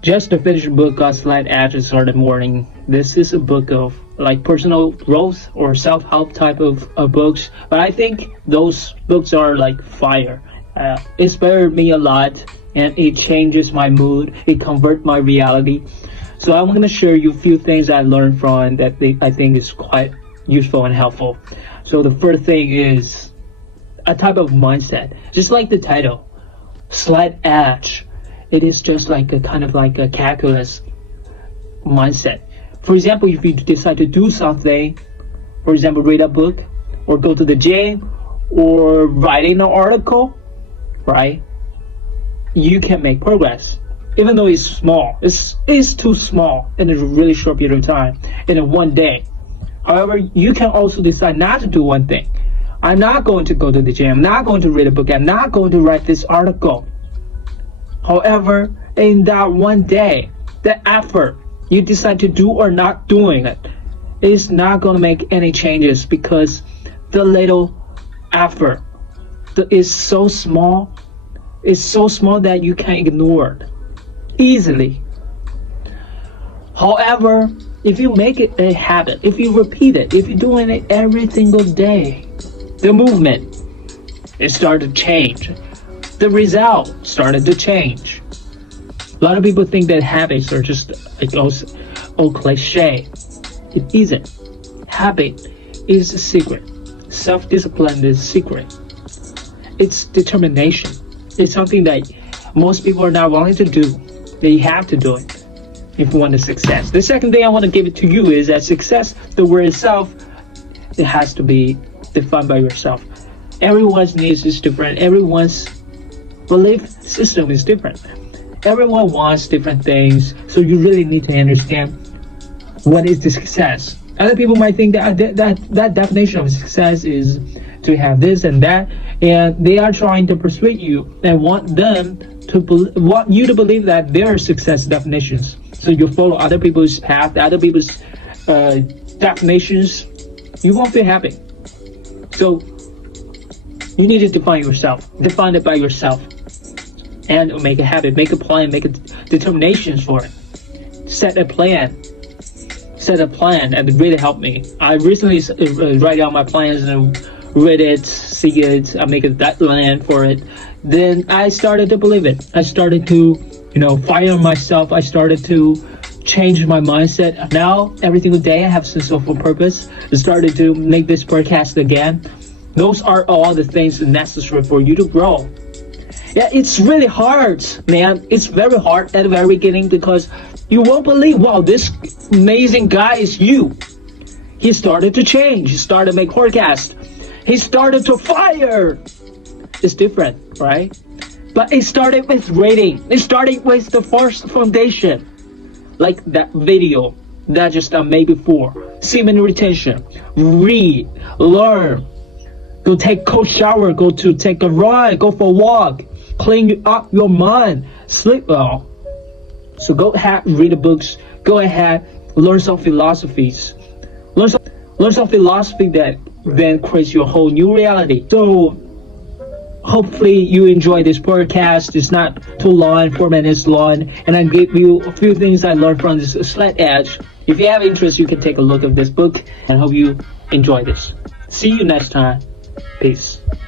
Just to finish a book on Slight Edge and Start the Morning. This is a book of like personal growth or self-help type of books, but I think those books are like fire. It inspired me a lot, and it changes my mood. It converts my reality. So I'm going to share you a few things I learned from that I think is quite useful and helpful. So the first thing is a type of mindset, just like the title, Slight Edge. It is just like a kind of like a calculus mindset. For example, if you decide to do something, for example, read a book or go to the gym or writing an article, right? You can make progress. Even though it's small, it's too small in a really short period of time, in one day. However, you can also decide not to do one thing. I'm not going to go to the gym, I'm not going to read a book, I'm not going to write this article. However, in that one day, the effort you decide to do or not doing it is not going to make any changes, because the little effort is so small. It's so small that you can ignore it easily. However, if you make it a habit, if you repeat it, if you're doing it every single day, the movement, it started to change. The result started to change. A lot of people think that habits are just like old cliche. It isn't. Habit is a secret. Self-discipline is a secret. It's determination. It's something that most people are not willing to do. They have to do it if you want a success. The second thing I want to give it to you is that success, the word itself, it has to be defined by yourself. Everyone's needs is different. Everyone's belief system is different. Everyone wants different things, so you really need to understand what is the success. Other people might think that definition of success is to have this and that, and they are trying to persuade you and want you to believe that their success definitions. So you follow other people's path, other people's definitions, you won't feel happy. So you need to define it by yourself, and make a habit, make a plan, make a determination for it. Set a plan, and it really helped me. I recently write down my plans and read it, see it, I make a deadline for it. Then I started to believe it. I started to, fire myself. I started to change my mindset. Now, every single day I have some sort of purpose. I started to make this podcast again. Those are all the things necessary for you to grow. Yeah, it's really hard, man. It's very hard at the very beginning, because you won't believe, wow, this amazing guy is you. He started to change. He started to make podcasts. He started to fire. It's different, right? But it started with reading. It started with the first foundation. Like that video that just I made before. Semen retention. Read. Learn. Go take cold shower. Go to take a ride. Go for a walk. Clean up your mind. Sleep well. So go ahead, read the books. Go ahead, learn some philosophies. Learn some philosophy that then creates your whole new reality. So hopefully you enjoy this podcast. It's not too long, 4 minutes long, and I gave you a few things I learned from this Slight Edge. If you have interest, you can take a look at this book, and hope you enjoy this. See you next time. Peace.